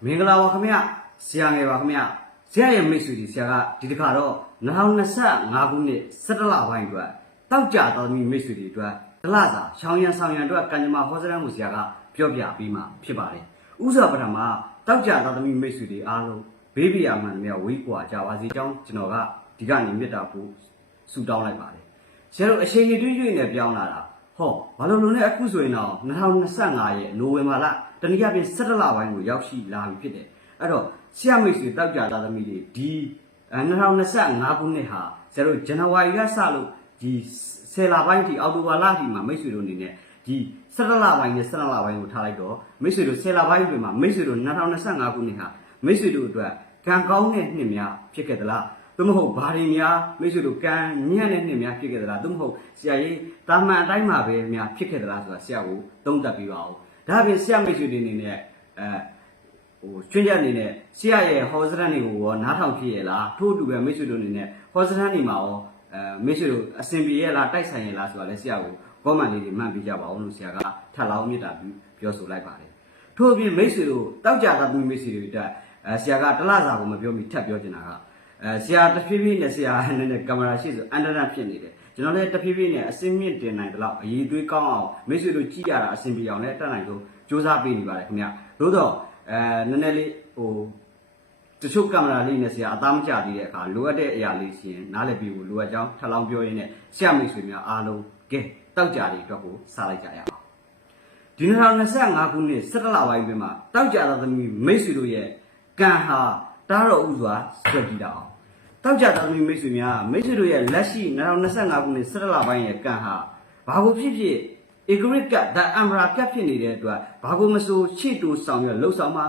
မင်္ဂလာပါခင်ဗျဆရာငယ်ပါခင်ဗျဆရာရဲ့မိတ်ဆွေတွေဆရာကဒီတစ်ခါတော့2025ခုနှစ်17လပိုင်းအတွက်တောက်ကြတော်သမီးမိတ်ဆွေတွေအတွက်တလစာရှောင်းရံဆောင်ရံအတွက်ကံကြမ္မာဟောစရမ်းမှုဆရာကပြောပြပြီးမှဖြစ်ပါတယ်ဥစွာပထမတောက်ကြတော်သမီးမိတ်ဆွေတွေအားလုံးဘေးပြာမှန်များဝေးကွာကြပါစေကြောင်းကျွန်တော်ကဒီကနေမေတ္တာပို့ဆုတောင်းလိုက်ပါတယ်ဆရာတို့အချိန်ကြီးတွေ့နဲ့ပြောင်းလာတာဟောဘာလို့လဲအခုဆိုရင်တော့2025ရဲ့နိုဝင်ဘာလတနည်းအားဖြင့်17လပိုင်းကိုရောက်ရှိလာပြီဖြစ်တယ်အဲ့တော့ဆရာမိတ်ဆွေတောက်ကြသားသမီးတွေဒီ2025ခုနှစ်ဟာဆရာတို့ဇန်နဝါရီလစလို့ဒီ10လပိုင်းထိအောက်တိုဘာလထိမှာမိတ်ဆွေတို့အနေနဲ့ဒီ17လပိုင်းနဲ့17လပိုင်းကိုထားလိုက်တော့မိတ်ဆွေတို့10လပိုင်းအတွင်းမှာမိတ်ဆွေတို့2025ခုနှစ်ဟာမိတ်ဆွေတို့အတွက်ကံကောင်းတဲ့နှစ်များဖြစ်ခဲ့သလားသို့မဟုတ်ဘာတွေများမိတ်ဆွေတို့ကံညံ့တဲ့နှစ်များဖြစ်ခဲ့သလားသို့မဟုတ်ဆရာကြီးတာမန်အတိုင်းမှာပဲများဖြစ်ခဲ့သလားဆိုတာဆရာကိုသုံးသပ်ပြပါဦးဒါအပြင်ဆရာမိတ်ဆွေတွေအနေနဲ့ကျွင်းချက်အနေနဲ့ဆရာရဲ့ဟောစရန်တွေကိုရောနားထောင်ဖြစ်ရလားထို့အတူပဲမိတ်ဆွေတို့အနေနဲ့ဟောစရန်တွေမှာရောမိတ်ဆွေတို့အစဉ်ပြေရလားတိုက်ဆိုင်ရလားဆိုတာလည်းဆရာကိုကောမန့်လေးတွေမှတ်ပြကြပါဦးလို့ဆရာကထပ်လောင်းမြစ်တာပြောဆိုလိုက်ပါတယ်ထို့အပြင်မိတ်ဆွေတို့တောက်ကြတာသူမိတ်ဆွေတွေတက်ဆရာကတလစာကိုမပြောမိထပ်ပြောချင်တာကဆရာတဖြည်းဖြည်းနဲ့ဆရာနဲ့ကင်မရာရှိဆိုအန်တရဖြစ်နေတယ်ကျွန်တော်လည်းတဖြည်းဖြည်းနဲ့အစင်းမြင့်တင်နိုင်တယ်လို့အရေးသွေးကောင်းအောင်မိတ်ဆွေတို့ကြည့်ရတာအဆင်ပြေအောင်လည်းတက်နိုင်ဆုံးစူးစမ်းပေးနေပါတယ်ခင်ဗျသို့တော့နည်းနည်းလေးတချို့ကင်မရာလေးနဲ့ဆရာအသားမကျသေးတဲ့အခါလိုအပ်တဲ့အရာလေးရှင်နားလည်ပြီးလိုအပ်ကြောင်းထပ်လောင်းပြောရင်းနဲ့ဆရာမိတ်ဆွေများအားလုံးကဲတောက်ကြတွေအတွက်ကိုစားလိုက်ကြရအောင်ဒီ2025ခုနှစ်17လပိုင်းပြင်မှာတောက်ကြသောသမီးမိတ်ဆွေတို့ရဲ့ကံဟာတားတော်ဥစွာဆွဲကြည့်တာအောင်တောက်ကြသောသမီးမိတ်ဆွေများမိတ်ဆွေတို့ရဲ့လက်ရှိ2025ခုနှစ်17လပိုင်းရဲ့ကံဟာဘာကိုဖြစ်ဖြစ်ဧကရိကဒါအမရာပြတ်ဖြစ်နေတဲ့အတွက်ဘာကိုမဆိုချစ်တူဆောင်ရလှုပ်ဆောင်မှာ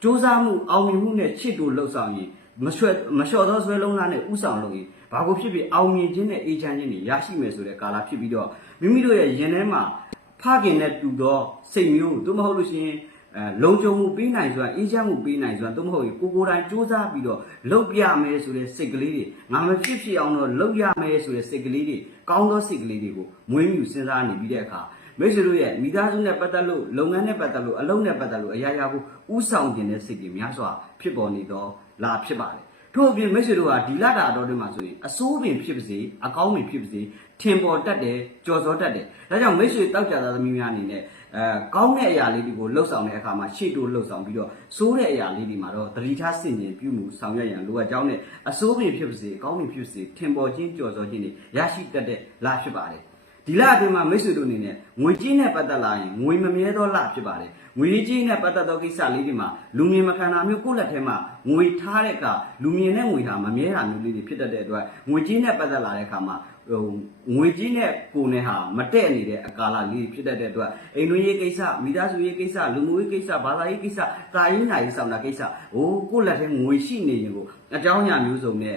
စူးစမ်းမှုအောင်မြင်မှုနဲ့ချစ်တူလှုပ်ဆောင်ရင်မလျှော့သောဆွဲလုံးသားနဲ့ဥဆောင်လုပ်ရင်ဘာကိုဖြစ်ဖြစ်အောင်မြင်ခြင်းနဲ့အေးချမ်းခြင်းတွေရရှိမယ်ဆိုတဲ့ကာလဖြစ်ပြီးတော့မိမိတို့ရဲ့ရင်ထဲမှာဖခင်နဲ့တူသောစိတ်မျိုးသို့မဟုတ်လို့ရှိရင်လုံခြုံမှုပေးနိုင်စွာအေးချမ်းမှုပေးနိုင်စွာသို့မဟုတ်ကိုယ်တိုင်စူးစမ်းပြီးတော့လုပ်ပြမယ်ဆိုတဲ့စိတ်ကလေးတွေငါမဖြစ်ဖြစ်အောင်တော့လုပ်ရမယ်ဆိုတဲ့စိတ်ကလေးတွေကောင်းသောစိတ်ကလေးတွေကိုမွေးမြူစဉ်းစားနေပြီးတဲ့အခါမိတ်ဆွေတို့ရဲ့မိသားစုနဲ့ပတ်သက်လို့လုပ်ငန်းနဲ့ပတ်သက်လို့အလုပ်နဲ့ပတ်သက်လို့အရာရာကိုဥဆောင်ခြင်းတဲ့စိတ်တွေများစွာဖြစ်ပေါ်နေတော့လာဖြစ်ပါတယ်ထို့အပြင်မိတ်ဆွေတို့ဟာဒီလတာအတော်တွင်မှာဆိုရင်အစိုးပင်ဖြစ်ပါစေအကောင်းပင်ဖြစ်ပါစေထင်ပေါ်တတ်တယ်ကြော်စောတတ်တယ်ဒါကြောင့်မိတ်ဆွေတောက်ကြသားသမီးများအနေနဲ့ကောင်းတဲ့အရာလေးတွေကိုလှုပ်ဆောင်တဲ့အခါမှာရှေ့တိုးလှုပ်ဆောင်ပြီးတော့စိုးတဲ့အရာလေးတွေမှာတော့တတိထားဆင်ခြင်ပြုမှုဆောင်ရွက်ရန်လိုအပ်ကြောင်းနဲ့အစိုးပင်ဖြစ်ပါစေအကောင်းပင်ဖြစ်ပါစေထင်ပေါ်ခြင်းကြော်စောခြင်းတွေရရှိတတ်တဲ့လဖြစ်ပါတယ်ဒီလအတွင်းမှာမိတ်ဆွေတို့အနေနဲ့ငွေကြေးနဲ့ပတ်သက်လာရင်ငွေမမြဲသောလဖြစ်ပါတယ်ငွေကြေးနဲ့ပတ်သက်သောကိစ္စလေးတွေမှာလူမြင်မခံတာမျိုးကိုယ့်လက်ထဲမှာငွေထားတဲ့အခါလူမြင်တဲ့ငွေဟာမမြဲတာမျိုးလေးတွေဖြစ်တတ်တဲ့အတွက်ငွေကြေးနဲ့ပတ်သက်လာတဲ့အခါမှာငွေကြေးနဲ့ကိုယ်နဲ့ဟာမတည့်နေတဲ့အကာလလေးဖြစ်တတ်တဲ့အတွက်အိမ်တွင်းရေးကိစ္စမိသားစုရေးကိစ္စလူမှုရေးကိစ္စဘာသာရေးကိစ္စတာရေးနာရေးဆောင်တာကိစ္စကိုယ့်လက်ထဲငွေရှိနေရင်ကိုအကြောင်းအရာမျိုးစုံနဲ့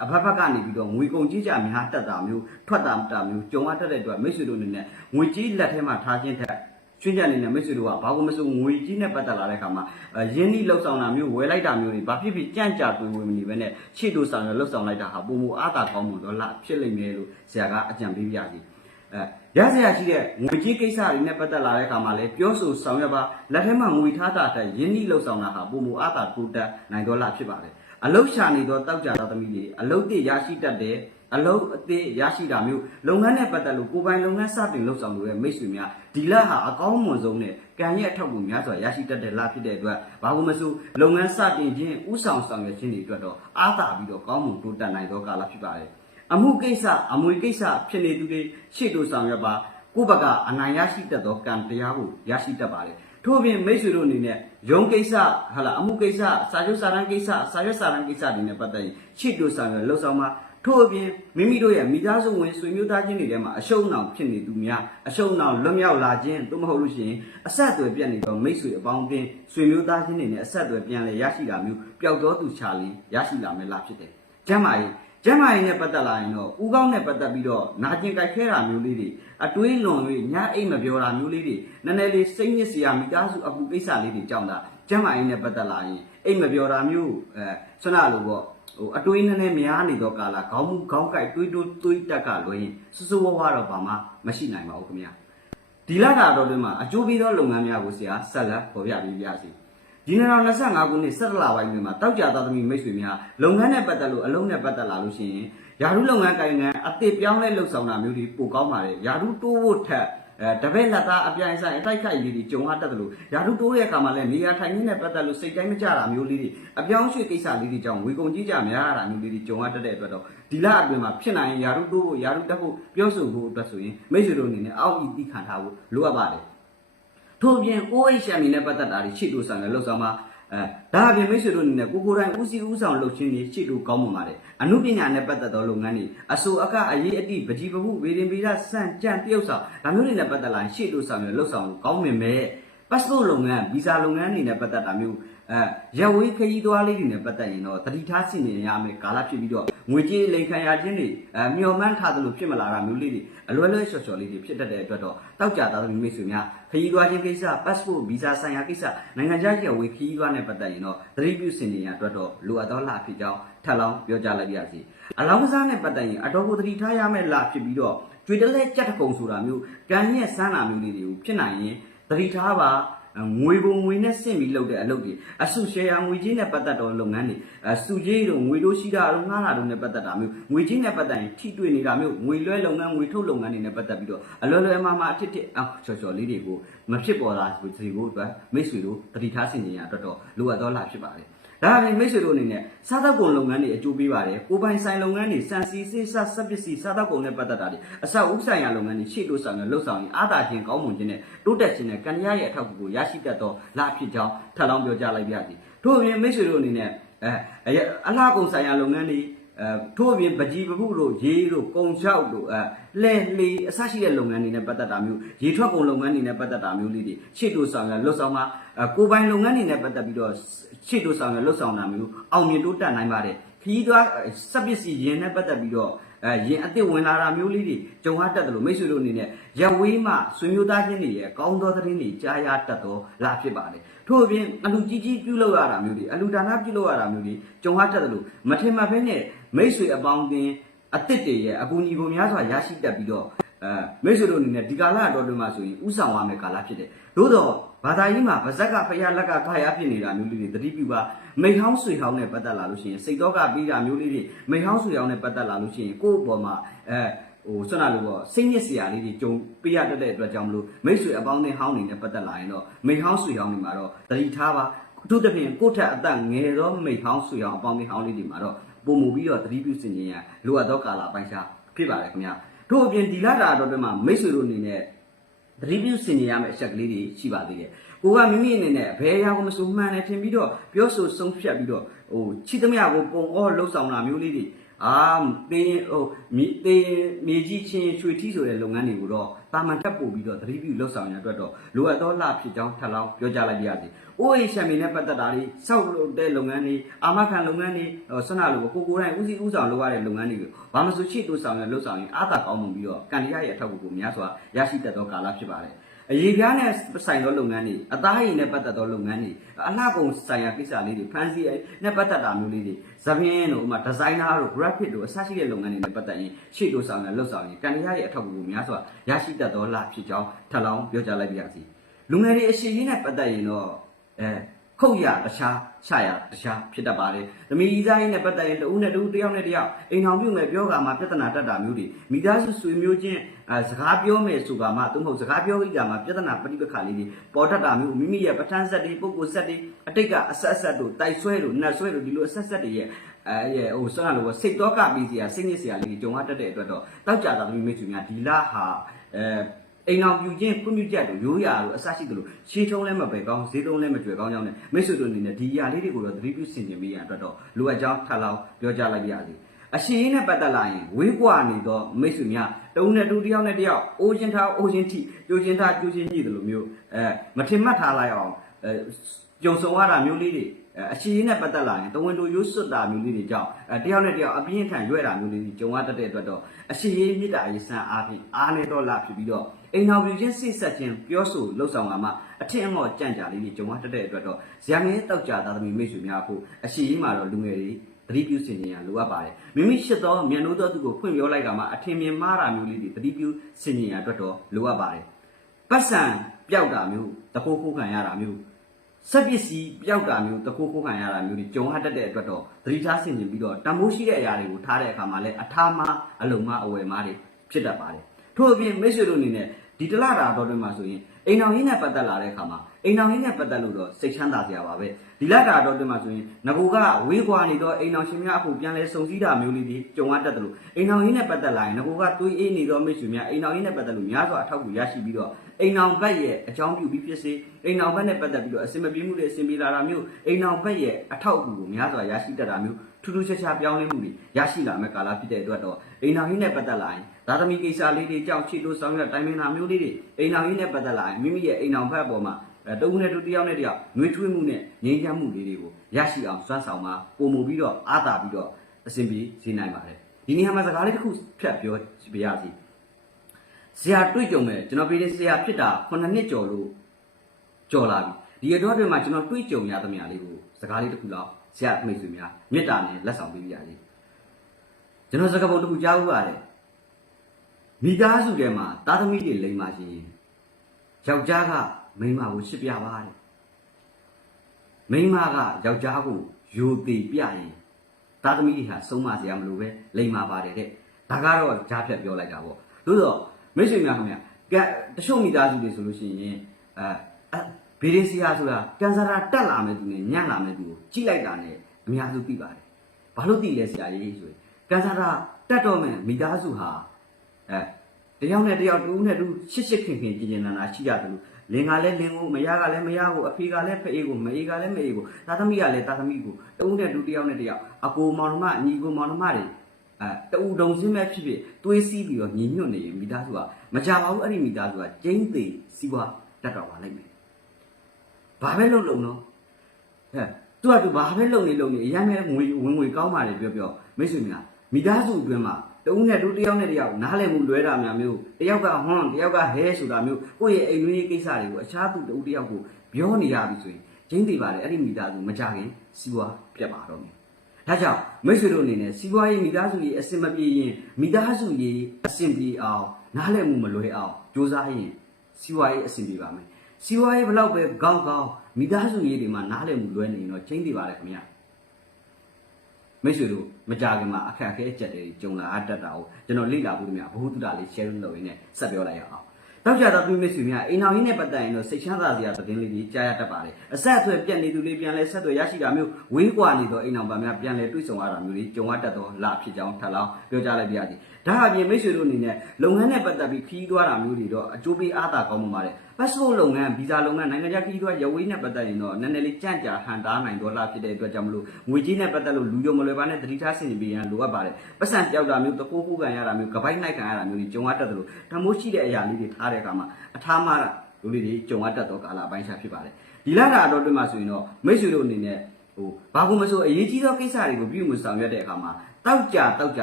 အဖက်ဖက်ကနေပြီးတော့ငွေကုန်ကြေးကြများတက်တာမျိုးထွက်တာမျိုးကြုံရတတ်တဲ့အတွက်မိတ်ဆွေတို့အနေနဲ့ငွေကြေးလက်ထဲမှာထားခြင်းထက်ကျွင်းကြနေတဲ့မိတ်ဆွေတို့ကဘာလို့မဆိုငွေကြီးနဲ့ပတ်သက်လာတဲ့အခါမှာရင်းနှီးလှုပ်ဆောင်တာမျိုးဝယ်လိုက်တာမျိုးတွေဘာဖြစ်ဖြစ်ကြန့်ကြာတွေးဝင်မနေပဲနဲ့ရှေ့တို့ဆောင်ရလှုပ်ဆောင်လိုက်တာဟာပုံမအားသာကောင်းမှုတော့လားဖြစ်လိမ့်မယ်လို့ဆရာကအကြံပေးပြစီရစရာရှိတဲ့ငွေကြီးကိစ္စတွေနဲ့ပတ်သက်လာတဲ့အခါမှာလည်းပြောဆိုဆောင်ရွက်ပါလက်ထဲမှာငွေထားတာတဲ့ရင်းနှီးလှုပ်ဆောင်တာဟာပုံမအားသာတိုးတက်နိုင်တော့လားဖြစ်ပါတယ်အလုတ်ရှာနေသောတောက်ကြသောသမီးတွေအလုတ်တစ်ရရှိတတ်တဲ့အလုံးအသေးရရှိတာမျိုးလုပ်ငန်းနဲ့ပတ်သက်လို့ကိုယ်ပိုင်လုပ်ငန်းစတင်လုပ်ဆောင်လို့ရမိတ်ဆွေများဒီလဟာအကောင်းမွန်ဆုံးနဲ့ကံရဲ့အထောက်အကူများစွာရရှိတတ်တဲ့လဖြစ်တဲ့အတွက်ဘာလို့မဆိုလုပ်ငန်းစတင်ခြင်းဥဆောင်ဆောင်ရွက်ခြင်းတွေအတွက်တော့အားသာပြီးတော့ကောင်းမွန်တိုးတက်နိုင်သောကာလဖြစ်ပါတယ်အမှုကိစ္စအမွေကိစ္စဖြစ်နေသူတွေရှေ့တို့ဆောင်ရွက်ပါကိုယ့်ဘက်ကအနိုင်ရရှိတတ်သောကံတရားကိုရရှိတတ်ပါတယ်ထို့ပြင်မိတ်ဆွေတို့အနေနဲ့ရုံးကိစ္စဟာလာအမှုကိစ္စစာချုပ်စာတမ်းကိစ္စစာရွက်စာတမ်းကိစ္စတွေနဲ့ပတ်သက်ရင်ရှေ့တို့ဆောင်ရွက်လှုပ်ဆောင်မှာထို့အပြင်မိမိတို့ရဲ့မိသားစုဝင်ဆွေမျိုးသားချင်းတွေထဲမှာအရှုံးအနှောင်ဖြစ်နေသူများအရှုံးအနှောင်လွတ်မြောက်လာခြင်းသို့မဟုတ်လို့ရှိရင်အဆက်အသွယ်ပြတ်နေတော့မိတ်ဆွေအပေါင်းအသင်းဆွေမျိုးသားချင်းတွေနဲ့အဆက်အသွယ်ပြန်လည်ရရှိတာမျိုးပျောက်တော်သူချလီရရှိလာမယ်လားဖြစ်တယ်။ကျမ်းမာရေးနဲ့ပတ်သက်လာရင်တော့ဦးကောင်းနဲ့ပတ်သက်ပြီးတော့နာကျင်ကြိုက်ခဲတာမျိုးလေးတွေအတွေးလွန်၍ညအိတ်မပြောတာမျိုးလေးတွေနည်းနည်းလေးစိတ်ညစ်စရာမိသားစုအကူကိစ္စလေးတွေကြောင့်တာကျမ်းမာရေးနဲ့ပတ်သက်လာရင်အိတ်မပြောတာမျိုးဆွမ်းနာလို့ပေါ့အတွေးနည်းနည်းများနေတော့ကာလခေါင်းမူခေါင်းကိုက်တွေးတက်ကလွင်စူးစူးဝါးဝါတော့ဘာမှမရှိနိုင်ပါဘူးခင်ဗျာဒီလကတော့တွင်မှာအကျိုးပေးသောလုပ်ငန်းများကိုဆရာဆက်လက်ဖော်ပြပေးပါစီ ဒီနေ့တော့25ခုနှစ်17လပိုင်းမှာတောက်ကြသားသမီးမိတ်ဆွေများလုပ်ငန်းနဲ့ပတ်သက်လို့အလုံးနဲ့ပတ်သက်လာလို့ရှိရင်ယာရုလုပ်ငန်းကိုင်ငန်းအသစ်ပြောင်းလဲလှုပ်ဆောင်တာမျိုးတွေပိုကောင်းပါတယ်ယာရုတိုးဖို့ထက်တပည့်လက်သားအပြိုင်ဆိုင်အတိုက်ခိုက်လေးတွေကြုံရတတ်တယ်လို့ယာရုတိုးတဲ့အခါမှာလည်းနေရာထိုင်ရင်းနဲ့ပတ်သက်လို့စိတ်တိုင်းမကြတာမျိုးလေးတွေအပြောင်းရွှေ့ကိစ္စလေးတွေကြောင့်ဝေကုန်ကြီးကြများရတာမျိုးလေးတွေကြုံရတတ်တဲ့အတွက်တော့ဒီလအတွင်းမှာဖြစ်နိုင်ယာရုတိုးဖို့ယာရုတက်ဖို့ပြောဆိုဖို့အတွက်ဆိုရင်မိတ်ဆွေတို့အနေနဲ့အောက်ဤသိခံထားဖို့လိုအပ်ပါတယ်ထို့ပြင် OHM နဲ့ပတ်သက်တာတွေရှေ့တိုးဆောင်ရလှုပ်ဆောင်မှာဒါအပြင်မိတ်ဆွေတို့အနေနဲ့ကိုတိုင်းဦးစီးဦးဆောင်လှုပ်ခြင်းတွေရှေ့တိုးကောင်းမှပါတယ်အမှုပညာနဲ့ပတ်သက်သောလုပ်ငန်းတွေအဆိုအကအရေးအတိပကြီးပမှုဝေရင်ဗီဒစံကြံတရုပ်ဆောင်ဒါမျိုးတွေနဲ့ပတ်သက်လာရင်ရှေ့တိုးဆောင်ရလှုပ်ဆောင်ကောင်းမြင်မဲ့ passport လုပ်ငန်းဗီဇာလုပ်ငန်းတွေနဲ့ပတ်သက်တာမျိုးရပ်ဝေးခရီးသွားလေးတွေနဲ့ပတ်သက်ရင်တော့တတိထားစီနေရမယ်ကာလဖြစ်ပြီးတော့ငွေကြေးလိမ်ခံရခြင်းတွေမျှော်မှန်းထားသလိုဖြစ်မလာတာမျိုးလေးတွေအလွယ်လွယ်လျှော်လျှော်လေးတွေဖြစ်တတ်တဲ့အတွက်တော့တောက်ကြသားသမီးမိတ်ဆွေများခရီးသွားခြင်းကိစ္စ passport ဗီဇာဆိုင်ရာကိစ္စနိုင်ငံခြားရပ်ဝေးခရီးသွားနဲ့ပတ်သက်ရင်တော့သတိပြုစီနေရအတွက်တော့လိုအပ်သောလဖြစ်ကြောင်းထပ်လောင်းပြောကြားလိုက်ပါရစေအလောင်းကစားနဲ့ပတ်သက်ရင်အတော်ကိုသတိထားရမယ့်လဖြစ်ပြီးတော့ကျွေတလဲကြက်တကုံဆိုတာမျိုးကံညက်ဆန်းတာမျိုးလေးတွေကိုဖြစ်နိုင်ရင်သတိထားပါငွေပုံငွေနဲ့ဆင့်ပြီးလုပ်တဲ့အလုပ်တွေအစုရှယ်ယာငွေကြေးနဲ့ပတ်သက်တော့လုပ်ငန်းတွေစုကြေးတို့ငွေတို့ရှိတာတို့ငှားတာတို့နဲ့ပတ်သက်တာမျိုးငွေကြေးနဲ့ပတ်သက်ရင်ထိတွေ့နေတာမျိုးငွေလွှဲလုပ်ငန်းငွေထုတ်လုပ်ငန်းတွေနဲ့ပတ်သက်ပြီးတော့အလွယ်လွယ်မှာအထစ်ထစ်ချော်ချော်လေးတွေကိုမဖြစ်ပေါ်လာစေဖို့အတွက်မိတ်ဆွေတို့တတိထားဆင်ခြင်ရအတွက်တော့လိုအပ်သောလာဖြစ်ပါတယ်ဒါအပြင်မိတ်ဆွေတို့အနေနဲ့စားသောက်ကုန်လုပ်ငန်းတွေအကျိုးပေးပါတယ်ကိုပိုင်ဆိုင်လုပ်ငန်းတွေစံစီစေးစပစ္စည်းစားသောက်ကုန်နဲ့ပတ်သက်တာတွေအဆောက်အဦဆိုင်ရာလုပ်ငန်းတွေရှေ့တိုးဆောင်ရလှုပ်ဆောင်ရင်အားသာခြင်းကောင်းမွန်ခြင်းနဲ့တိုးတက်ခြင်းနဲ့ကံတရားရဲ့အထောက်အကူကိုရရှိတတ်သောလဖြစ်ကြောင်းထပ်လောင်းပြောကြားလိုက်ပါရစေထို့အပြင်မိတ်ဆွေတို့အနေနဲ့အလားကုန်ဆိုင်ရာလုပ်ငန်းတွေထို့အပြင်ပကြီးပမှုတို့ရေတို့ကုံချောက်တို့လဲလှေအစရှိတဲ့လုပ်ငန်းတွေနဲ့ပတ်သက်တာမျိုးရေထွက်ကုန်လုပ်ငန်းတွေနဲ့ပတ်သက်တာမျိုးလေးတွေရှေ့တိုးဆောင်ရလှုပ်ဆောင်မှာကိုပိုင်လုပ်ငန်းတွေနဲ့ပတ်သက်ပြီးတော့ရှေ့တိုးဆောင်ရလှုပ်ဆောင်တာမျိုးအောင်မြင်တိုးတက်နိုင်ပါတယ်ခရီးသွားစက်ပစ္စည်းယင်နဲ့ပတ်သက်ပြီးတော့ရင်အစ်စ်ဝင်လာတာမျိုးလေးတွေကြုံရတတ်တယ်လို့မိတ်ဆွေတို့အနေနဲ့ရပ်ဝေးမှဆွေမျိုးသားချင်းတွေရဲ့ကောင်းသောသတင်းတွေကြားရတတ်သောလဖြစ်ပါတယ်ထို့အပြင်အလူကြီးပြုလုပ်ရတာမျိုးတွေအလူဒါနပြုလုပ်ရတာမျိုးတွေကြုံရတတ်တယ်လို့မထင်မှတ်ဘဲနဲ့မိတ်ဆွေအပေါင်းအသင်းအစ်စ်တွေရဲ့အကူအညီကိုများစွာရရှိတတ်ပြီးတော့မိတ်ဆွေတို့အနေနဲ့ဒီကာလအတော်တွင်မှာဆိုရင်ဥဆောင်ရမယ့်ကာလဖြစ်တယ်သို့တော့ဘာသာရေးမှာဗဇက်ကဖယားလက်ကခါရဖြစ်နေတာမျိုးလေးတွေတတိပြုပါမိဟောင်းဆွေဟောင်းနဲ့ပတ်သက်လာလို့ရှိရင်စိတ်တော့ကပြီးတာမျိုးလေးတွေမိဟောင်းဆွေဟောင်းနဲ့ပတ်သက်လာလို့ရှိရင်ကိုယ့်အပေါ်မှာဆွမ်းနာလို့ပေါ့စိတ်ညစ်စရာလေးတွေကြုံပြရတတ်တဲ့အတွက်ကြောင့်မလို့မိတ်ဆွေအပေါင်းအသင်းဟောင်းတွေနဲ့ပတ်သက်လာရင်တော့မိဟောင်းဆွေဟောင်းတွေမှာတော့တတိထားပါအထူးသဖြင့်ကိုယ့်ထက်အသက်ငယ်သောမိဟောင်းဆွေဟောင်းအပေါင်းအသင်းဟောင်းလေးတွေမှာတော့ပုံမူပြီးတော့တတိပြုစင်ခြင်းရလိုအပ်သောကာလပိုင်းခြားဖြစ်ပါတယ်ခင်ဗျာထို့အပြင်ဒီလတာတော့မှာမိတ်ဆွေတို့အနေနဲ့သတိပြုစင်ကြရမယ့်အချက်ကလေးတွေရှိပါသေးတယ်။ကိုကမိမိအနေနဲ့ဘယ်အရာကိုမဆိုမှန်တယ်ထင်ပြီးတော့ပြောဆိုဆုံးဖြတ်ပြီးတော့ချီသမျှကိုပုံအောလှုပ်ဆောင်တာမျိုးလေးတွေမြေကြီးချင်းရွှေထီးဆိုတဲ့လုပ်ငန်းတွေကိုတော့တာမန်တက်ပို့ပြီးတော့သတိပြုလှုပ်ဆောင်ရတဲ့အတွက်တော့လိုအပ်သောလဖြစ်ကြောင်းထပ်လောင်းပြောကြားလိုက်ပါရစေ။ OHM နဲ့ပတ်သက်တာတွေစောက်လုပ်တဲ့လုပ်ငန်းတွေအာမခံလုပ်ငန်းတွေဆွမ်းနာလို့ကိုတိုင်းဦးစီးဦးဆောင်လုပ်ရတဲ့လုပ်ငန်းတွေကိုဘာမှဆိုချစ်တိုးဆောင်ရလှုပ်ဆောင်ရင်အားသာကောင်းမှုပြီးတော့ကံတရားရဲ့အထောက်အကူကိုများစွာရရှိတတ်သောကာလဖြစ်ပါတယ်။အရေးပြားနဲ့ဆိုင်သောလုပ်ငန်းတွေအသားရည်နဲ့ပတ်သက်သောလုပ်ငန်းတွေအလှကုန်ဆိုင်ရာကိစ္စလေးတွေဖန်စီနဲ့ပတ်သက်တာမျိုးလေးတွေဇပင်းတို့ဥမာဒီဇိုင်နာတို့ graphic တို့အစရှိတဲ့လုပ်ငန်းတွေနဲ့ပတ်သက်ရင်ရှေ့တိုးဆောင်ရလှုပ်ဆောင်ရင်ကံတရားရဲ့အထောက်အကူကိုများစွာရရှိတတ်သောလဖြစ်ကြောင်းထပ်လောင်းပြောကြားလိုက်ပါရစေ။လူငယ်တွေအရှိကြီးနဲ့ပတ်သက်ရင်တော့ခုတ်ရတခြားချရတခြားဖြစ်တတ်ပါတယ်။သမီးကြီးသားကြီးနဲ့ပတ်သက်ရင်တဦးနဲ့တဦးတယောက်နဲ့တယောက်အိမ်ထောင်ပြုမယ်ပြောကမှပြဿနာတက်တာမျိုးတွေမိသားစုဆွေမျိုးချင်းစကားပြောမယ်ဆိုကမှသို့မဟုတ်စကားပြောပြီးကြမှာပြဿနာပဋိပက္ခလေးတွေပေါ်တတ်တာမျိုးမိမိရဲ့ပဋ္ဌာန်းဆက်တွေပုဂ္ဂိုလ်ဆက်တွေအတိတ်ကအဆက်အဆက်တို့တိုက်ဆွဲတို့နှက်ဆွဲတို့ဒီလိုအဆက်ဆက်တွေရဲ့ဆွမ်းနာလို့စိတ်တော့ကပြီးစရာစိတ်ညစ်စရာလေးတွေကြုံရတတ်တဲ့အတွက်တော့တောက်ကြတာမိမိစုများဒီလဟာအိမ်အောင်ပြူချင်းခွင့်ပြုချက်တို့ရိုးရာတို့အစရှိသလိုရှေးထုံးလည်းမပဲကောင်းဈေးတုံးလည်းမကျွဲကောင်းကြောင်းနဲ့မိတ်ဆွေတို့အနေနဲ့ဒီຢာလေးတွေကိုတော့သတိပြုဆင်ခြင်ပေးရအတွက်တော့လိုအပ်ကြောင်းထပ်လောင်းပြောကြားလိုက်ပါရစေအရှိရင်နဲ့ပတ်သက်လာရင်ဝေးကွာနေတော့မိတ်ဆွေများတဦးနဲ့တူတယောက်နဲ့တယောက်အိုးချင်းထားအိုးချင်းထိကြိုးချင်းထားကြိုးချင်းညှိတယ်လို့မျိုးမထင်မှတ်ထားလိုက်အောင်ကြုံဆုံရတာမျိုးလေးတွေအရှိရင်နဲ့ပတ်သက်လာရင်တဝန်တို့ရိုးစွတ်တာမျိုးလေးတွေကြောင့်တယောက်နဲ့တယောက်အပြင်းထန်ရွဲ့တာမျိုးလေးတွေကြုံရတတ်တဲ့အတွက်တော့အရှိရင်မြစ်တာရေးစံအားဖြင့်အားနေတော့လာဖြစ်ပြီးတော့အိမ်တော်ပြချင်းစိတ်ဆက်ခြင်းပြောဆိုလှုပ်ဆောင်လာမှအထင်အမော့ကြံ့ကြာလေးတွေကြုံရတတ်တဲ့အတွက်တော့ဇာငယ်တောက်ကြသားသမီးမိတ်ဆွေများဖို့အရှိရင်မှာတော့လူငယ်တွေသတိပြုစင်ကြရလိုအပ်ပါတယ်မိမိရှိသောမြန်လို့သောသူကိုဖွင့်ပြောလိုက်ကမှအထင်မြင်မှားတာမျိုးလေးတွေသတိပြုစင်ကြရအတွက်တော့လိုအပ်ပါတယ်ပတ်စံပျောက်တာမျိုးတခိုးခိုးခံရတာမျိုး ဆက်ပစ္စည်းပျောက်တာမျိုးတခိုးခိုးခံရတာမျိုးတွေကြုံရတတ်တဲ့အတွက်တော့သတိထားဆင်ခြင်ပြီးတော့တမိုးရှိတဲ့အရာတွေကိုထားတဲ့အခါမှာလည်းအထားမအလုံမအဝယ်မတွေဖြစ်တတ်ပါတယ်ထို့အပြင်မိတ်ဆွေတို့အနေနဲ့ဒီတလတာတော်တွင်မှာဆိုရင်အိမ်တော်ရင်းနဲ့ပတ်သက်လာတဲ့အခါမှာအိမ်တော်ရင်းနဲ့ပတ်သက်လို့တော့စိတ်ချမ်းသာစရာပါပဲဒီလတာတော်တွင်မှာဆိုရင်ငကိုကဝေးကွာနေတော့အိမ်တော်ရှင်များအခုပြန်လဲစုံစည်းတာမျိုးလေးတွေကြုံရတတ်တယ်လို့အိမ်တော်ရင်းနဲ့ပတ်သက်လာရင်ငကိုကတွေးအေးနေတော့မိတ်ဆွေများအိမ်တော်ရင်းနဲ့ပတ်သက်လို့များစွာအထောက်အကူရရှိပြီးတော့အိမ်တော်ဘက်ရဲ့အကြောင်းပြုပြီးဖြစ်စေအိမ်တော်ဘက်နဲ့ပတ်သက်ပြီးတော့အစင်မပြေမှုတွေအစင်ပြေလာတာမျိုးအိမ်တော်ဘက်ရဲ့အထောက်အကူကိုများစွာရရှိတတ်တာမျိုးထူးထူးခြားခြားပြောင်းလဲမှုတွေရရှိလာမဲ့ကာလဖြစ်တဲ့အတွက်တော့အိမ်တော်ရင်းနဲ့ပတ်သက်လာရင်သာသမီကိစ္စလေးတွေကြောင့်ချစ်လို့ဆောင်ရွက်တိုင်းမင်းတာမျိုးလေးတွေအိမ်တော်ရင်းနဲ့ပတ်သက်လာရင်မိမိရဲ့အိမ်တော်ဘက်အပေါ်မှာတဦးနဲ့တယောက်နဲ့တယောက်နှွေးထွေးမှုနဲ့ငြိမ်းချမ်းမှုလေးတွေကိုရရှိအောင်စွမ်းဆောင်မှာပုံမှုပြီးတော့အားသာပြီးတော့အစဉ်ပြေစေနိုင်ပါတယ်ဒီနေရာမှာစကားလေးတစ်ခုဖြတ်ပြောပြရစီဆရာတွေ့ကြုံမဲ့ကျွန်တော်ပြည်ဆရာဖြစ်တာ9နှစ်ကျော်လို့ကြော်လာပြီဒီအတွင်းမှာကျွန်တော်တွေ့ကြုံရသမျှလေးကိုစကားလေးတစ်ခုလောက်ဆရာမိတ်ဆွေများမေတ္တာနဲ့လက်ဆောင်ပေးပြရစီကျွန်တော်စကားပုံတစ်ခုကြားဖို့ပါတယ်မိသားစုထဲမှာသားသမီးတွေလိမ်ပါရှင်ယောက်ျားကမိန်းမကိုရှစ်ပြပါတဲ့မိန်းမကယောက်ျားကိုယိုသေးပြရင်သားသမီးတွေဟာဆုံးမစရာမလိုပဲလိမ်ပါပါတယ်တဲ့ဒါကတော့ကြားဖြတ်ပြောလိုက်တာပေါ့သို့တော့မိတ်ဆွေများခင်ဗျတချို့မိသားစုတွေဆိုလို့ရှိရင်ဗီဒီစီယာဆိုတာကန်ဆာရာတက်လာမဲ့သူနဲ့ညံ့လာမဲ့သူကိုကြိလိုက်တာနဲ့အများစုသိပါတယ်ဘာလို့သိလဲဆရာကြီးဆိုရင်ကန်ဆာရာတက်တော့မဲ့မိသားစုဟာတယောက်နဲ့တယောက်တူနဲ့တူရှစ်ခင်ကျင်နာရှိရတယ်လို့လင်ကလည်းလင်ကိုမယားကလည်းမယားကိုအဖေကလည်းဖေကိုမအေးကလည်းမအေးကိုသားသမီးကလည်းသားသမီးကိုတူနဲ့တူတယောက်နဲ့တယောက်အကိုမောင်နှမညီကိုမောင်နှမတွေတူတုံစင်းမဲ့ဖြစ်ဖြစ်တွေးစီးပြီးတော့ညီညွတ်နေမိသားစုကမကြပါဘူးအဲ့ဒီမိသားစုကကျင်းသိစီးပွားတက်တော့ပါလိမ့်မယ်ဘာပဲလုပ်လို့နော်သူကသူဘာပဲလုပ်နေအရင်ကငွေကောင်းပါလေပြောမိတ်ဆွေများမိသားစုအတွင်းမှာတူနဲ့တူတယောက်နဲ့တယောက်နားလည်မှုလွဲတာများမျိုးတယောက်ကဟွန်းတယောက်ကဟဲဆိုတာမျိုးကိုယ့်ရဲ့အိမ်တွင်းကိစ္စတွေကိုအခြားသူတူတယောက်ကိုပြောနေရပြီဆိုရင်ကျင်းသိပါတယ်အဲ့ဒီမိသားစုမကြခင်စီးပွားပြတ်ပါတော့မယ်ဒါကြောင့်မိတ်ဆွေတို့အနေနဲ့စီးပွားရေးမိသားစုရေးအဆင်မပြေရင်မိသားစုရေးအဆင်ပြေအောင်နားလည်မှုမလွဲအောင်ကြိုးစားရင်စီးပွားရေးအဆင်ပြေပါမယ်စီးပွားရေးဘလောက်ပဲကောင်းမိသားစုရေးတွေမှာနားလည်မှုလွဲနေရင်တော့ကျင်းသိပါတယ်ခင်ဗျာမိတ်ဆွေတို့မကြခင်မှာအခက်အခဲအကျက်တွေကြုံလာတတ်တာကိုကျွန်တော်လေ့လာဖို့တည်းများဘ ഹു တုဒလေး share လုပ်ရင်းနဲ့ဆက်ပြောလိုက်ရအောင်တောက်ကြတော့မိတ်ဆွေများအိမ်အောင်ရင်းနဲ့ပတ်သက်ရင်တော့စိတ်ချမ်းသာစရာသတင်းလေးတွေကြားရတတ်ပါတယ်အဆက်အသွယ်ပြတ်နေသူလေးပြန်လဲဆက်သွယ်ရရှိတာမျိုးဝေးကွာနေတော့အိမ်အောင်ပါများပြန်လဲတွေ့ဆုံရတာမျိုးတွေကြုံရတတ်တော့လာဖြစ်ကြောင်းထပ်လောင်းပြောကြားလိုက်ပါရစေဒါအပြင်မိတ်ဆွေတို့အနေနဲ့လုပ်ငန်းနဲ့ပတ်သက်ပြီးခီးသွားတာမျိုးတွေတော့အကျိုးပေးအားသာကောင်းမှုပါတယ် passport လုပ်ငန်းဗီဇာလုပ်ငန်းနိုင်ငံခြားခီးသွားရဝေးနဲ့ပတ်သက်ရင်တော့နည်းနည်းလေးကြန့်ကြာဟန်တားနိုင်တော့လာဖြစ်တဲ့အတွက်ကြောင့်မလို့ငွေကြီးနဲ့ပတ်သက်လို့လူယုံမလွယ်ပါနဲ့သတိထားဆင်ခြင်ပေးရန်လိုအပ်ပါတယ်ပတ်စံပြောက်တာမျိုးတခိုးခိုးခံရတာမျိုးကပိုက်နိုင်ခံရတာမျိုးတွေကြုံရတတ်တယ်လို့တမိုးရှိတဲ့အရာလေးတွေထားတဲ့အခါမှာအထားမှားတာလူတွေကြုံရတတ်တော့ကာလအပိုင်းခြားဖြစ်ပါတယ်ဒီလတာတော့တွေ့မှဆိုရင်တော့မိတ်ဆွေတို့အနေနဲ့ဘာကူမဆိုအရေးကြီးသောကိစ္စတွေကိုပြုမှုဆောင်ရွက်တဲ့အခါမှာတောက်ကြ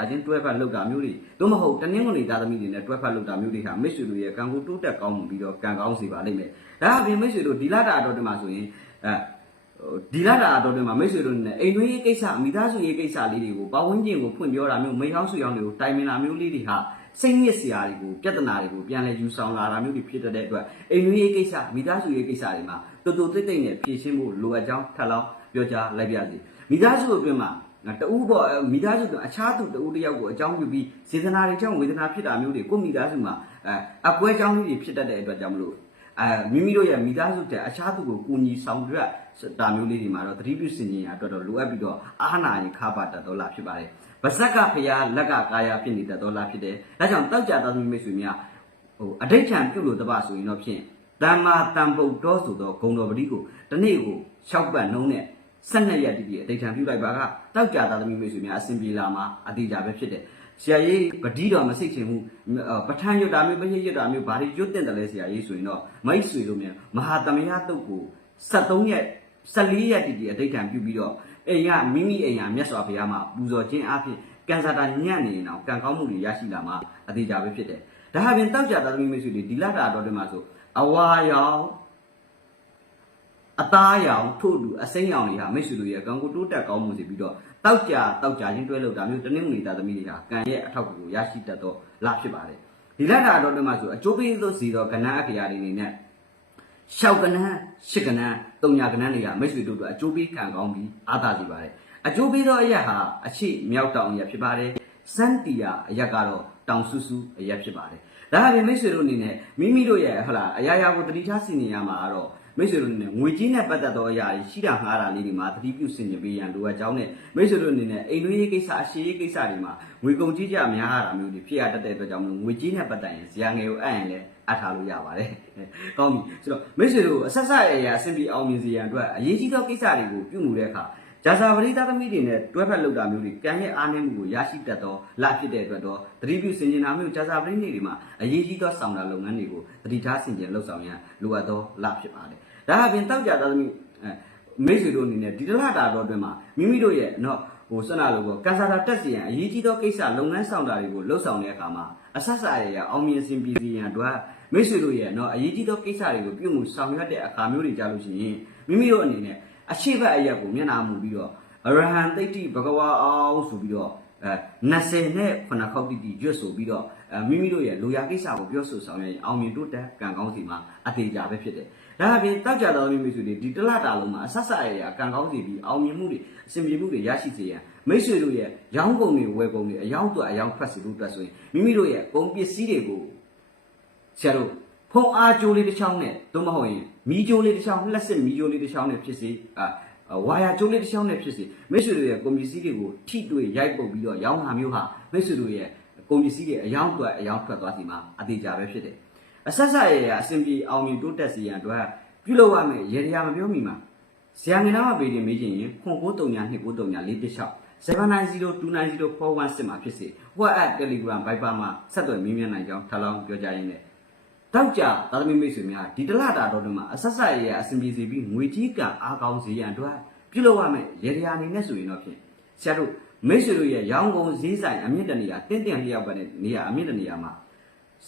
ချင်းတွဲဖက်လုပ်တာမျိုးတွေသို့မဟုတ်တနင်္ဂနွေသားသမီးတွေနဲ့တွဲဖက်လုပ်တာမျိုးတွေဟာမိတ်ဆွေတို့ရဲ့ကံကိုတိုးတက်ကောင်းမှုပြီးတော့ကံကောင်းစေပါလိမ့်မယ်ဒါအပြင်မိတ်ဆွေတို့ဒီလတာတော့တွေ့မှဆိုရင်ဒီလတာတော့တွေ့မှမိတ်ဆွေတို့နဲ့အိမ်တွင်းရေးကိစ္စမိသားစုရေးကိစ္စလေးတွေကိုပဝန်းကျင်ကိုဖွင့်ပြောတာမျိုးမိဟောင်းဆွေအောင်တွေကိုတိုင်ပင်တာမျိုးလေးတွေဟာစိတ်ညစ်စရာတွေကိုပြဿနာတွေကိုပြန်လဲယူဆောင်လာတာမျိုးတွေဖြစ်တဲ့အတွက်အိမ်တွင်းရေးကိစ္စမိသားစုရေးကိစ္စတွေမှာတူတိတ်နဲ့ဖြည့်ရှင်းဖို့လိုအပ်ကြောင်းထပ်လောင်းပြောကြားလိုက်ပါရစေမိသားစုအတွင်းမှာတူပေါ့မိသားစုကအခြားသူတူတယောက်ကိုအကြောင်းပြုပြီးစေတနာတွေကြောင့်ဝေဒနာဖြစ်တာမျိုးတွေကိုမိသားစုမှာအကွဲကြောင်းလေးတွေဖြစ်တတ်တဲ့အတွက်ကြောင့်မလို့မိမိတို့ရဲ့မိသားစုတဲ့အခြားသူကိုကူညီဆောင်ရွက်တာမျိုးလေးတွေမှာတော့သတိပြုစင်ကြင်ရအတွက်တော့လိုအပ်ပြီးတော့အာနာရင်ခါပါတတ်တော့လာဖြစ်ပါတယ်ဗဇက်ကဖရာလက်ကကာယဖြစ်နေတတ်တော့လာဖြစ်တယ်ဒါကြောင့်တောက်ကြတော်သူမိတ်ဆွေများအဋိဋ္ဌံပြုလို့တပါဆိုရင်တော့ဖြင့်တမ္မာတံပုတ်တော်ဆိုတော့ဂုံတော်ပတိကိုတနေ့ကို6ပတ်နှုံးနဲ့12ရက်တည်းအဋိဋ္ဌံပြုလိုက်ပါကတောက်ကြတော်သမီးမိတ်ဆွေများအစဉ်ပြေလာမှာအတိအကျပဲဖြစ်တယ်ဆရာကြီးပတိတော်မစိတ်ချင်ဘူးပဋ္ဌာန်းရွတ်တာမျိုးပရိယတ်တာမျိုးဘာတွေရွတ်တဲ့တယ်လဲဆရာကြီးဆိုရင်တော့မိတ်ဆွေတို့များမဟာသမယတုတ်ကို73ရက်14ရက်တည်းအဋိဋ္ဌံပြုပြီးတော့အိမ်ကမိမိအိမ်ကမြတ်စွာဘုရားမှာပူဇော်ခြင်းအပြင်ကံစားတာညံ့နေရင်တော့ကံကောင်းမှုတွေရရှိလာမှာအတိအကျပဲဖြစ်တယ်ဒါဟာပြင်တောက်ကြတော်သမီးမိတ်ဆွေတွေဒီလတာတော်တွေမှာဆိုအဝါရောင်အသားရောင်ထို့တူအစိမ်းရောင်တွေဟာမိတ်ဆွေတို့ရဲ့ကံကိုတိုးတက်ကောင်းမှုစီပြီးတော့တောက်ကြချင်းတွဲလို့တာမျိုးတနည်းမီသားသမီးတွေဟာကံရဲ့အထောက်အကူကိုရရှိတတ်တော့လာဖြစ်ပါတယ်ဒီလတာတော်တွေမှာဆိုအကျိုးပေးသောစီတော့ကဏ္ဍအခရာတွေနေနဲ့ ရှောက်ကနန်းရှစ်ကနန်းတုံညာကနန်းတွေကမိတ်ဆွေတို့အကျိုးပေးခံကောင်းပြီးအားသာစေပါတယ်အကျိုးပေးသောအရက်ဟာအရှိမြောက်တောင်ရက်ဖြစ်ပါတယ်စန်တီယာအရက်ကတော့တောင်ဆူဆူအရက်ဖြစ်ပါတယ်ဒါအပြင်မိတ်ဆွေတို့အနေနဲ့မိမိတို့ရဲ့ဟုတ်လားအရာရာကိုတတိထားစီနေရမှာကတော့မိတ်ဆွေတို့အနေနဲ့ငွေကြီးနဲ့ပတ်သက်သောအရာရှိတာငှားတာလေးတွေမှာတတိပြုဆင်ခြင်ပေးရန်လိုအပ်ကြောင်းနဲ့မိတ်ဆွေတို့အနေနဲ့အိမ်တွင်းရေးကိစ္စအရှိရေးကိစ္စတွေမှာငွေကုန်ကြီးကြများရတာမျိုးတွေဖြစ်ရတတ်တဲ့အတွက်ကြောင့်ငွေကြီးနဲ့ပတ်သက်ရင်ဇာငယ်ကိုအပ်ရင်လည်းအပ်ထားလို့ရပါတယ်။ကောင်းပြီဆိုတော့မိတ်ဆွေတို့အဆက်ဆက်အရာအဆင်ပြေအောင်မြင်စေရန်အတွက်အရေးကြီးသောကိစ္စတွေကိုပြုမှုတဲ့အခါဂျာဇာပရိသတ်သမီးတွေနဲ့တွဲဖက်လုပ်တာမျိုးတွေကံရဲ့အားနည်းမှုကိုရရှိတတ်သောလဖြစ်တဲ့အတွက်တော့သတိပြုဆင်ခြင်တာမျိုးဂျာဇာပရိနေတွေမှာအရေးကြီးသောဆောင်တာလုပ်ငန်းတွေကိုသတိထားဆင်ခြင်လှုပ်ဆောင်ရန်လိုအပ်သောလဖြစ်ပါတယ်။ဒါအပြင်တောက်ကြသားသမီးမိတ်ဆွေတို့အနေနဲ့ဒီတလတာတော့အတွင်းမှာမိမိတို့ရဲ့စနလိုကကန်ဆာတာတက်စီရန်အရေးကြီးသောကိစ္စလုပ်ငန်းဆောင်တာတွေကိုလှုပ်ဆောင်တဲ့အခါမှာအဆက်ဆက်ရအောင်မြင်စင်ပြည်စီရန်အတွက်မိတ်ဆွေတို့ရဲ့အရေးကြီးသောကိစ္စတွေကိုပြုမှုဆောင်ရွက်တဲ့အခါမျိုးတွေကြားလို့ရှိရင်မိမိတို့အနေနဲ့အရှိတ်အရက်ကိုမျက်နှာမူပြီးတော့အရဟံသိတိဘဂဝါအောင်ဆိုပြီးတော့20နဲ့9ခေါက်တိရွတ်ဆိုပြီးတော့မိမိတို့ရဲ့လူရကိစ္စကိုပြောဆိုဆောင်ရွက်ရင်အောင်မြင်တိုးတက်ကံကောင်းစီမှာအသေးကြပဲဖြစ်တယ်။ဒါအပြင်တောက်ကြတော်မိတ်ဆွေတွေဒီတလတာလုံးမှာအဆက်ဆက်ရကံကောင်းစီပြီးအောင်မြင်မှုတွေအဆင်ပြေမှုတွေရရှိစေရန်မိတ်ဆွေတို့ရဲ့ရောင်းကုန်တွေဝယ်ကုန်တွေအယောင်းတော့အယောင်းဖတ်စီလို့တွက်ဆိုရင်မိမိတို့ရဲ့ကုန်ပစ္စည်းတွေကိုဆရာတို့ဖုံအားကြိုးလေးတစ်ချောင်းနဲ့သို့မဟုတ်ရင်မီးကြိုးလေးတစ်ချောင်းလက်စစ်မီးကြိုးလေးတစ်ချောင်းနဲ့ဖြစ်စေဝါယာကျိုးလေးတစ်ချောင်းနဲ့ဖြစ်စေမိတ်ဆွေတို့ရဲ့ကုန်ပစ္စည်းတွေကိုထိတွေ့ရိုက်ပုတ်ပြီးတော့ရောင်းတာမျိုးဟာမိတ်ဆွေတို့ရဲ့ကုန်ပစ္စည်းတွေအယောင်းထွက်သွားစီမှာအသေးကြပဲဖြစ်တယ်အဆက်ဆက်ရအဆင်ပြေအောင်မြင်တိုးတက်စီရန်အတွက်ပြုလုပ်ရမယ်ရေတရားမပြောမိမှာဆရာငင်နာမပေတင်မေးချင်ရင်0939294416 790290416မှာဖြစ်စေ WhatsApp Telegram Viber မှာဆက်သွယ်မေးမြန်းနိုင်ကြောင်းထပ်လောင်းပြောကြားရင်းနဲ့တောက်ကြသာသမီမိတ်ဆွေများဒီတလတာတော်တွေမှာအဆက်ဆက်ရအဆင်ပြေစီပြီးငွေကြီးကအားကောင်းစေရန်အတွက်ပြုလုပ်ရမယ်ရေတရားအနေနဲ့ဆိုရင်တော့ဖြင့်ဆရာတို့မိတ်ဆွေတို့ရဲ့ရောင်းကုန်ဈေးဆိုင်အမြင့်တနေရာတင်းလျောက်ပဲနေရာအမြင့်တနေရာမှာ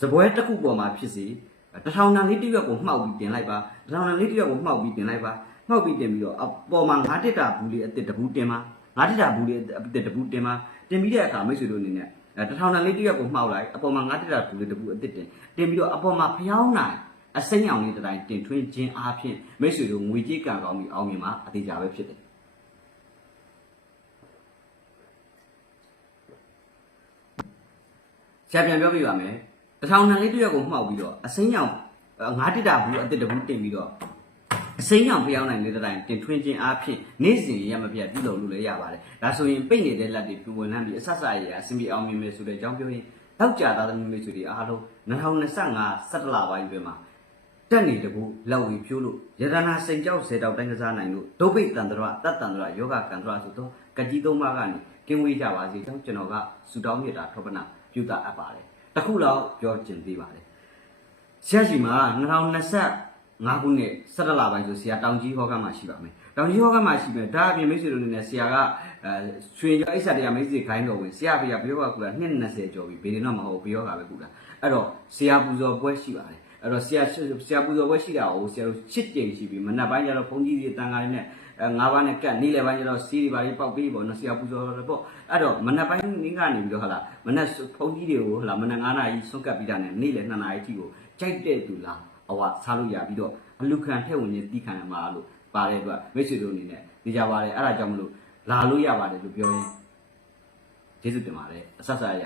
စပွဲတစ်ခုပေါ်မှာဖြစ်စေတထောင်တန်လေးတစ်ရွက်ကိုမှောက်ပြီးတင်လိုက်ပါတထောင်တန်လေးတစ်ရွက်ကိုမှောက်ပြီးတင်လိုက်ပါမှောက်ပြီးတင်ပြီးတော့အပေါ်မှာ9တက်တာဘူးလေးအစ်စ်တဘူးတင်ပါ9တက်တာဘူးလေးအစ်စ်တဘူးတင်ပါတင်ပြီးတဲ့အခါမိတ်ဆွေတို့အနေနဲ့တထောင်တန်လေးတစ်ရွက်ကိုမှောက်လိုက်အပေါ်မှာ9တက်တာဘူးလေးတဘူးအစ်စ်တင်ပြီးတော့အပေါ်မှာဖျောင်းနိုင်အစိမ်းရောင်လေးတိုင်းတင်ထွင်းခြင်းအားဖြင့်မိတ်ဆွေတို့ငွေကြေးကံကောင်းပြီးအောင်မြင်မှာအသေးကြပဲဖြစ်တယ်ဆရာပြန်ပြောပြပါမယ်တထောင်တန်လေးတစ်ရွက်ကိုမှောက်ပြီးတော့အစိမ်းရောင်9တက်တာဘူးအစ်စ်တဘူးတင်ပြီးတော့အစိမ်းရောင်ဖျောင်းနိုင်တဲ့တိုင်းတင်ထွင်းခြင်းအားဖြင့်နေ့စဉ်ရမပြတ်ပြုလုပ်လို့လည်းရပါတယ်ဒါဆိုရင်ပိတ်နေတဲ့လက်တွေပြဝင်နှမ်းပြီးအဆက်ဆက်ရအဆင်ပြေအောင်မြင်မယ်ဆိုတဲ့အကြောင်းပြောရင်တောက်ကြသားသမီးမိတ်ဆွေတွေအားလုံး2025 17လပိုင်းအတွင်းမှာတက်နေတကူလောက်ဝီဖြိုးလို့ယတနာစိန်ကြောက်စေတောက်တိုင်းကစားနိုင်လို့ဒုပိတ်တန်တရတတ်တန်တရယောဂကံတရဆိုတော့ကကြီးသုံးပါးကနေကင်းဝေးကြပါစေကြောင်းကျွန်တော်ကဆူတောင်းမြတ်တာထောပနာပြုတာအပ်ပါတယ်တခုလောက်ပြောကျင်သေးပါတယ်ဆရာကြီးမှာ2025ခုနှစ်17လပိုင်းဆိုဆရာတောင်ကြီးဟောကမှာရှိပါမယ်တောင်ကြီးဟောကမှာရှိမယ်ဒါအပြင်မိတ်ဆွေတို့အနေနဲ့ဆရာကရွှေရောအိဆရာတရားမိတ်ဆွေခိုင်းတော်ဝင်ဆရာဖေကပြောကကူတာ220ကျော်ပြီဘေးတော့မဟုတ်ပြောတာပဲကူတာအဲ့တော့ဆရာပူဇော်ပွဲရှိပါတယ်အဲ့တော့ဆရာပူဇော်ပွဲရှိတာကိုဆရာတို့7ကြိမ်ရှိပြီမနက်ပိုင်းကျတော့ဘုန်းကြီးတွေတန်ခါးတွေနဲ့9ပါးနဲ့ကတ်နေ့လယ်ပိုင်းကျတော့စီးတွေပါလေးပေါက်ပြီးပေါ့နော်ဆရာပူဇော်တယ်ပေါ့အဲ့တော့မနက်ပိုင်းနင်းကနေပြီးတော့ဟာလာမနက်ဘုန်းကြီးတွေကိုဟာလာမနက်9နာရီဆွတ်ကပ်ပြီးတာနဲ့နေ့လယ်2နာရီအထိကိုကြိုက်တဲ့သူလားအဝစားလို့ရပြီးတော့အလူခံထည့်ဝင်ခြင်းတီးခံရမှာလို့ပါတဲ့အတွက်မိတ်ဆွေတို့အနေနဲ့သိကြပါတယ်အဲ့ဒါကြောင့်မလို့လာလို့ရပါတယ်လို့ပြောရင်ကျေးဇူးတင်ပါတယ်အဆက်ဆက်ရ